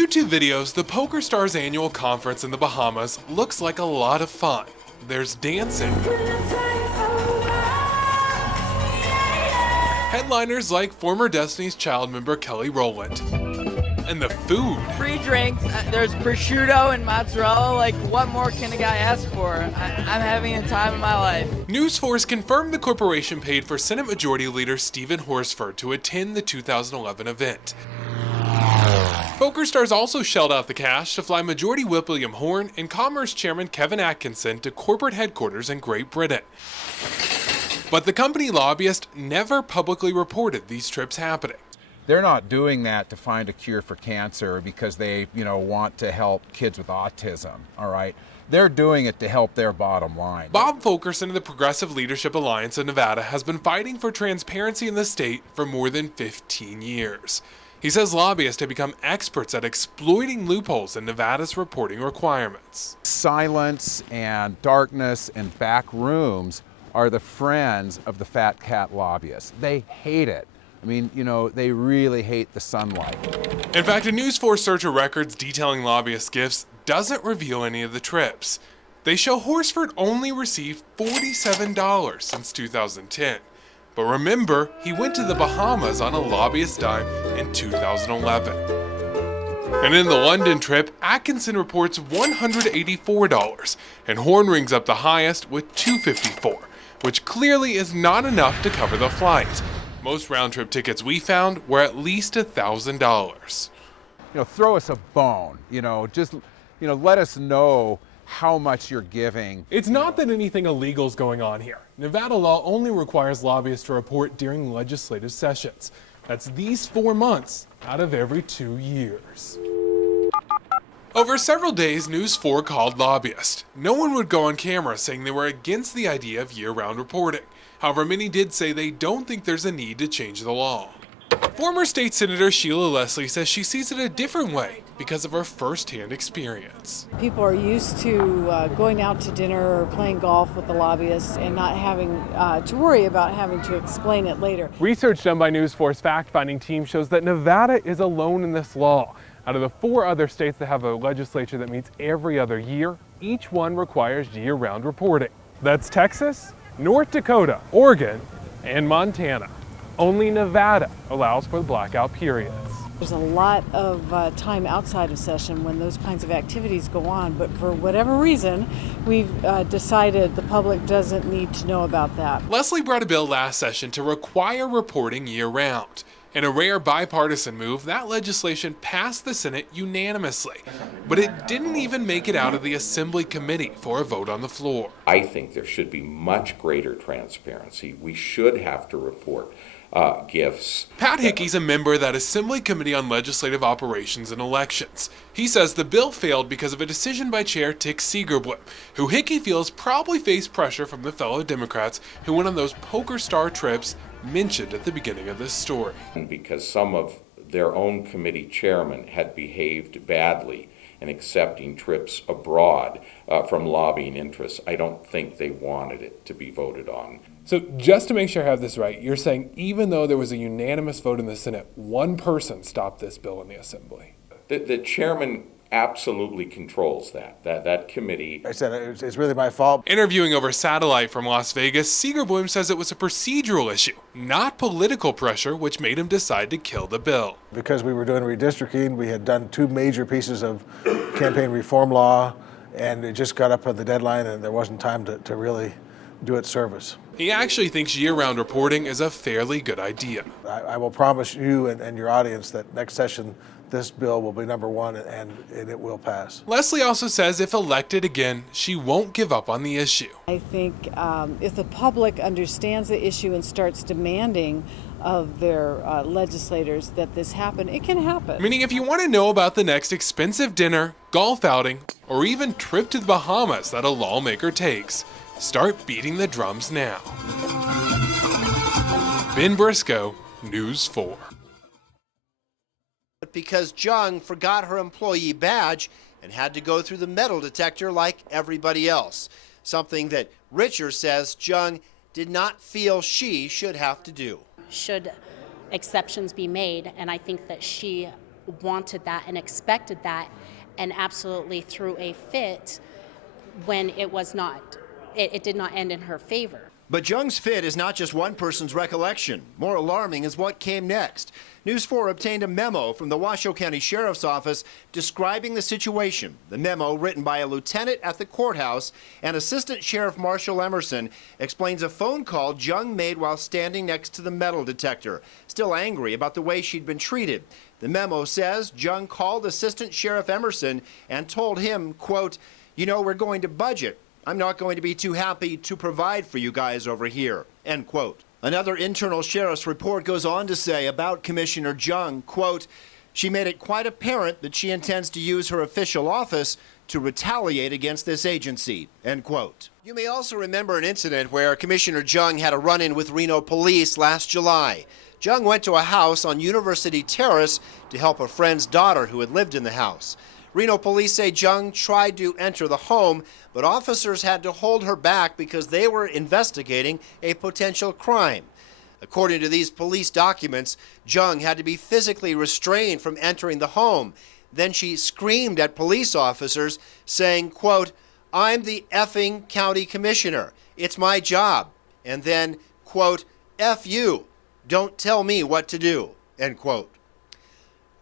YouTube videos, the PokerStars annual conference in the Bahamas looks like a lot of fun. There's dancing. Headliners like former Destiny's Child member Kelly Rowland. And the food. Free drinks, there's prosciutto and mozzarella, like what more can a guy ask for? I'm having a time of my life. News 4's confirmed the corporation paid for Senate Majority Leader Stephen Horsford to attend the 2011 event. PokerStars also shelled out the cash to fly Majority Whip William Horn and Commerce Chairman Kevin Atkinson to corporate headquarters in Great Britain. But the company lobbyist never publicly reported these trips happening. They're not doing that to find a cure for cancer because they, want to help kids with autism, all right? They're doing it to help their bottom line. Bob Fulkerson of the Progressive Leadership Alliance in Nevada has been fighting for transparency in the state for more than 15 years. He says lobbyists have become experts at exploiting loopholes in Nevada's reporting requirements. Silence and darkness and back rooms are the friends of the fat cat lobbyists. They hate it. I mean, they really hate the sunlight. In fact, a News 4 search of records detailing lobbyist gifts doesn't reveal any of the trips. They show Horsford only received $47 since 2010. But remember, he went to the Bahamas on a lobbyist dime in 2011. And in the London trip, Atkinson reports $184, and Horn rings up the highest with $254, which clearly is not enough to cover the flight. Most round-trip tickets we found were at least $1,000. Throw us a bone, just, let us know how much you're giving. It's not that anything illegal is going on here. Nevada law only requires lobbyists to report during legislative sessions. That's these 4 months out of every 2 years. Over several days, News 4 called lobbyists. No one would go on camera saying they were against the idea of year-round reporting. However, many did say they don't think there's a need to change the law. Former State Senator Sheila Leslie says she sees it a different way because of her first-hand experience. People are used to going out to dinner or playing golf with the lobbyists and not having to worry about having to explain it later. Research done by News 4's fact-finding team shows that Nevada is alone in this law. Out of the 4 other states that have a legislature that meets every other year, each one requires year-round reporting. That's Texas, North Dakota, Oregon, and Montana. Only Nevada allows for the blackout periods. There's a lot of time outside of session when those kinds of activities go on, but for whatever reason, we've decided the public doesn't need to know about that. Leslie brought a bill last session to require reporting year-round. In a rare bipartisan move, that legislation passed the Senate unanimously, but it didn't even make it out of the Assembly committee for a vote on the floor. I think there should be much greater transparency. We should have to report gifts. Pat Hickey's a member of that Assembly Committee on Legislative Operations and Elections. He says the bill failed because of a decision by Chair Tick Segerblum, who Hickey feels probably faced pressure from the fellow Democrats who went on those PokerStar trips mentioned at the beginning of this story. Because some of their own committee chairmen had behaved badly in accepting trips abroad from lobbying interests. I don't think they wanted it to be voted on. So just to make sure I have this right, you're saying even though there was a unanimous vote in the Senate, one person stopped this bill in the Assembly? The chairman absolutely controls that committee. I said it's really my fault. Interviewing over satellite from Las Vegas, Segerblum says it was a procedural issue, not political pressure, which made him decide to kill the bill. Because we were doing redistricting, we had done 2 major pieces of campaign reform law, and it just got up on the deadline and there wasn't time to really do it service. He actually thinks year-round reporting is a fairly good idea. I will promise you and your audience that next session this bill will be #1 and it will pass. Leslie also says if elected again, she won't give up on the issue. I think if the public understands the issue and starts demanding of their legislators that this happen, it can happen. Meaning if you want to know about the next expensive dinner, golf outing, or even trip to the Bahamas that a lawmaker takes, start beating the drums now. Ben Briscoe, News 4. Because Jung forgot her employee badge and had to go through the metal detector like everybody else. Something that Richer says Jung did not feel she should have to do. Should exceptions be made, and I think that she wanted that and expected that, and absolutely threw a fit when it was not. It did not end in her favor. But Jung's fit is not just one person's recollection. More alarming is what came next. News 4 obtained a memo from the Washoe County Sheriff's Office describing the situation. The memo, written by a lieutenant at the courthouse and Assistant Sheriff Marshall Emerson, explains a phone call Jung made while standing next to the metal detector, still angry about the way she'd been treated. The memo says Jung called Assistant Sheriff Emerson and told him, quote, "You know, we're going to budget. I'm not going to be too happy to provide for you guys over here," end quote. Another internal sheriff's report goes on to say about Commissioner Jung, quote, "She made it quite apparent that she intends to use her official office to retaliate against this agency," end quote. You may also remember an incident where Commissioner Jung had a run-in with Reno police last July. Jung went to a house on University Terrace to help a friend's daughter who had lived in the house. Reno police say Jung tried to enter the home, but officers had to hold her back because they were investigating a potential crime. According to these police documents, Jung had to be physically restrained from entering the home. Then she screamed at police officers, saying, quote, "I'm the effing county commissioner. It's my job." And then, quote, "F you. Don't tell me what to do," end quote.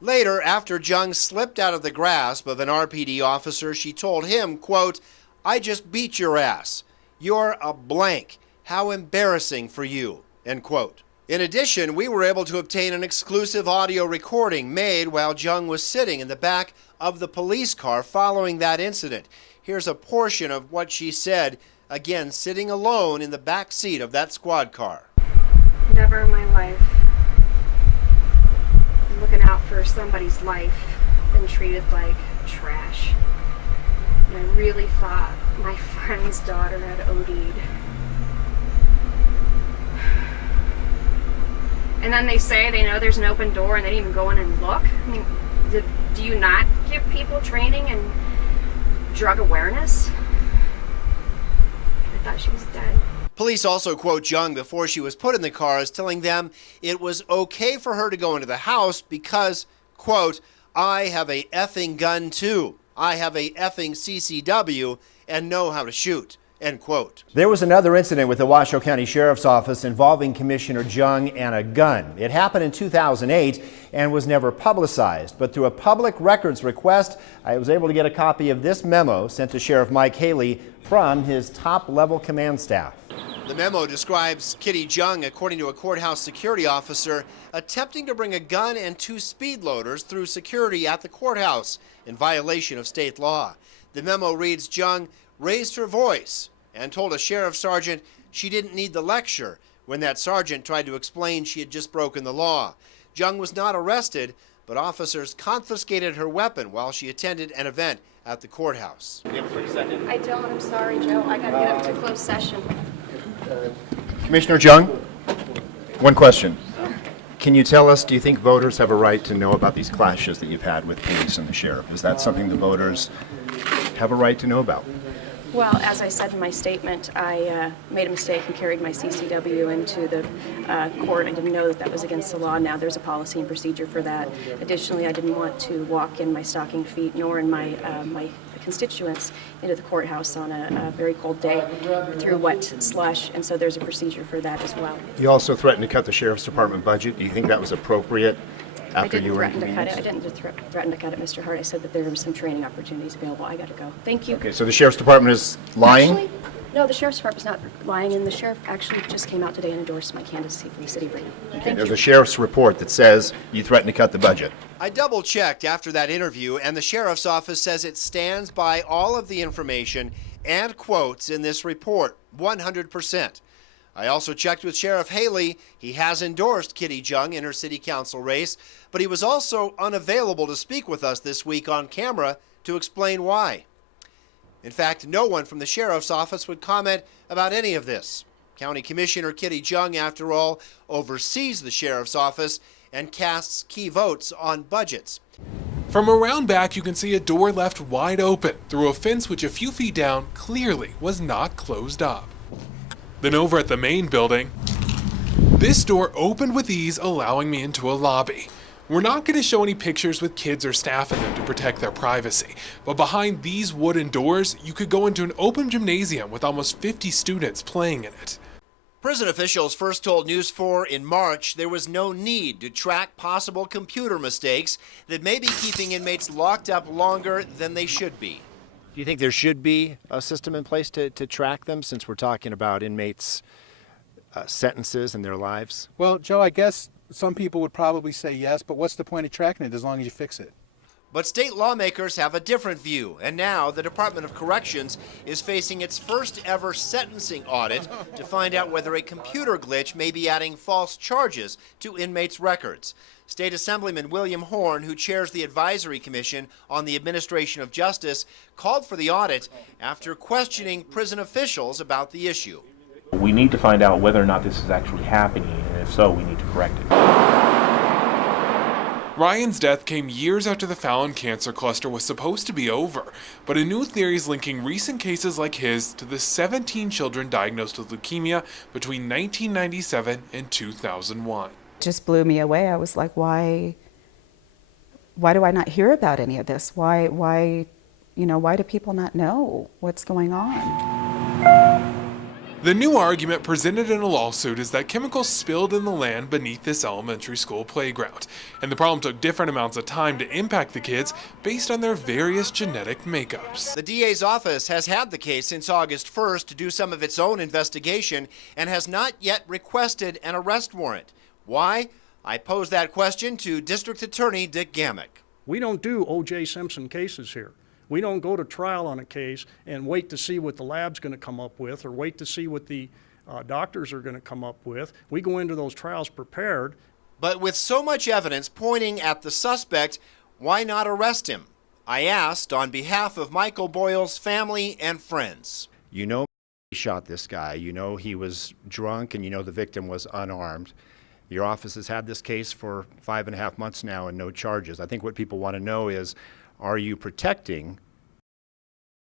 Later, after Jung slipped out of the grasp of an RPD officer, she told him, quote, "I just beat your ass. You're a blank. How embarrassing for you," end quote. In addition, we were able to obtain an exclusive audio recording made while Jung was sitting in the back of the police car following that incident. Here's a portion of what she said, again sitting alone in the back seat of that squad car. Never in my life, looking out for somebody's life, been treated like trash. And I really thought my friend's daughter had OD'd. And then they say they know there's an open door and they didn't even go in and look. I mean, do you not give people training in drug awareness? I thought she was dead. Police also quote Jung before she was put in the car as telling them it was okay for her to go into the house because, quote, "I have a effing gun too. I have a effing CCW and know how to shoot," end quote. There was another incident with the Washoe County Sheriff's Office involving Commissioner Jung and a gun. It happened in 2008 and was never publicized, but through a public records request, I was able to get a copy of this memo sent to Sheriff Mike Haley from his top-level command staff. The memo describes Kitty Jung, according to a courthouse security officer, attempting to bring a gun and 2 speed loaders through security at the courthouse in violation of state law. The memo reads Jung raised her voice and told a sheriff sergeant she didn't need the lecture when that sergeant tried to explain she had just broken the law. Jung was not arrested, but officers confiscated her weapon while she attended an event at the courthouse. I don't. I'm sorry, Joe. I got to get up to closed session. Commissioner Jung, one question. Can you tell us, do you think voters have a right to know about these clashes that you've had with police and the sheriff? Is that something the voters have a right to know about? Well, as I said in my statement, I made a mistake and carried my CCW into the court. I didn't know that that was against the law. Now there's a policy and procedure for that. Additionally, I didn't want to walk in my stocking feet nor in my constituents into the courthouse on a very cold day through wet slush, and so there's a procedure for that as well. You also threatened to cut the Sheriff's Department budget. Do you think that was appropriate after you were inconvenienced? I didn't threaten to cut it, Mr. Hart. I said that there were some training opportunities available. I got to go. Thank you. Okay, so the Sheriff's Department is lying? Actually, no, the Sheriff's Department's not lying, and the Sheriff actually just came out today and endorsed my candidacy for the city of Reno. Okay, there's a Sheriff's report that says you threatened to cut the budget. I double-checked after that interview, and the Sheriff's Office says it stands by all of the information and quotes in this report, 100%. I also checked with Sheriff Haley. He has endorsed Kitty Jung in her city council race, but he was also unavailable to speak with us this week on camera to explain why. In fact, no one from the Sheriff's Office would comment about any of this. County Commissioner Kitty Jung, after all, oversees the Sheriff's Office and casts key votes on budgets. From around back, you can see a door left wide open through a fence which a few feet down clearly was not closed up. Then over at the main building, this door opened with ease, allowing me into a lobby. We're not going to show any pictures with kids or staff in them to protect their privacy, but behind these wooden doors, you could go into an open gymnasium with almost 50 students playing in it. Prison officials first told News 4 in March there was no need to track possible computer mistakes that may be keeping inmates locked up longer than they should be. Do you think there should be a system in place to track them, since we're talking about inmates' sentences and their lives? Well, Joe, I guess some people would probably say yes, but what's the point of tracking it as long as you fix it? But state lawmakers have a different view, and now the Department of Corrections is facing its first ever sentencing audit to find out whether a computer glitch may be adding false charges to inmates' records. State Assemblyman William Horn, who chairs the Advisory Commission on the Administration of Justice, called for the audit after questioning prison officials about the issue. We need to find out whether or not this is actually happening, and if so, we need to correct it. Ryan's death came years after the Fallon cancer cluster was supposed to be over, but a new theory is linking recent cases like his to the 17 children diagnosed with leukemia between 1997 and 2001. Just blew me away. I was like, why do I not hear about any of this? Why do people not know what's going on? The new argument presented in a lawsuit is that chemicals spilled in the land beneath this elementary school playground, and the problem took different amounts of time to impact the kids based on their various genetic makeups. The DA's office has had the case since August 1st to do some of its own investigation and has not yet requested an arrest warrant. Why? I posed that question to District Attorney Dick Gamick. We don't do O.J. Simpson cases here. We don't go to trial on a case and wait to see what the lab's going to come up with or wait to see what the doctors are going to come up with. We go into those trials prepared. But with so much evidence pointing at the suspect, why not arrest him? I asked on behalf of Michael Boyle's family and friends. You know he shot this guy. You know he was drunk, and you know the victim was unarmed. Your office has had this case for 5.5 months now and no charges. I think what people want to know is, are you protecting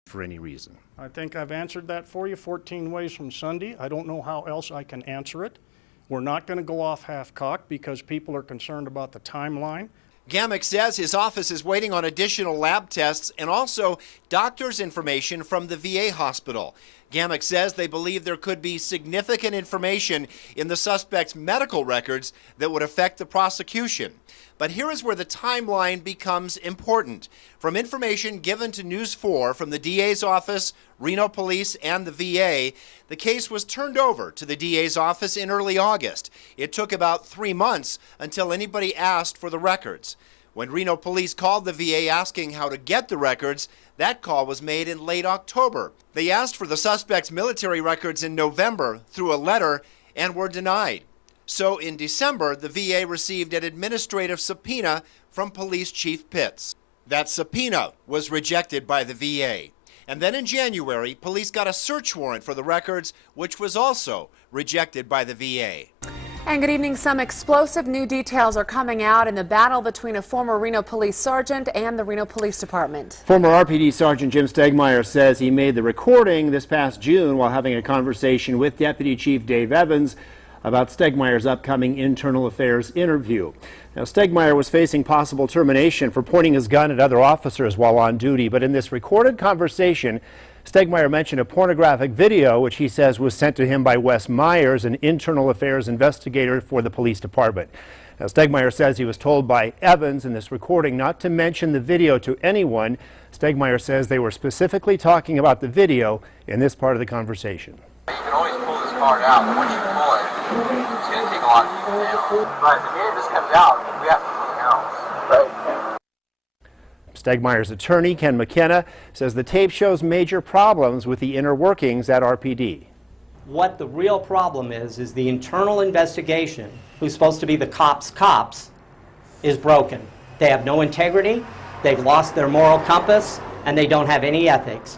for any reason? I think I've answered that for you 14 ways from Sunday. I don't know how else I can answer it. We're not going to go off half-cocked because people are concerned about the timeline. Gamick says his office is waiting on additional lab tests and also doctor's information from the VA hospital. Gamick says they believe there could be significant information in the suspect's medical records that would affect the prosecution. But here is where the timeline becomes important. From information given to News 4 from the DA's office, Reno Police, and the VA, the case was turned over to the DA's office in early August. It took about 3 months until anybody asked for the records. When Reno Police called the VA asking how to get the records, that call was made in late October. They asked for the suspect's military records in November through a letter and were denied. So in December, the VA received an administrative subpoena from Police Chief Pitts. That subpoena was rejected by the VA. And then in January, police got a search warrant for the records, which was also rejected by the VA. And good evening. Some explosive new details are coming out in the battle between a former Reno Police Sergeant and the Reno Police Department. Former RPD Sergeant Jim Stegmeyer says he made the recording this past June while having a conversation with Deputy Chief Dave Evans about Stegmeyer's upcoming internal affairs interview. Now, Stegmeyer was facing possible termination for pointing his gun at other officers while on duty, but in this recorded conversation, Stegmeyer mentioned a pornographic video which he says was sent to him by Wes Myers, an internal affairs investigator for the police department. Now, Stegmeyer says he was told by Evans in this recording not to mention the video to anyone. Stegmeyer says they were specifically talking about the video in this part of the conversation. You can always pull this card out, but once you pull it, it's going to take a lot of people down. But the minute this comes out, we have to do something else. Right. Stegmeyer's attorney, Ken McKenna, says the tape shows major problems with the inner workings at RPD. What the real problem is the internal investigation, who's supposed to be the cops, is broken. They have no integrity, they've lost their moral compass, and they don't have any ethics.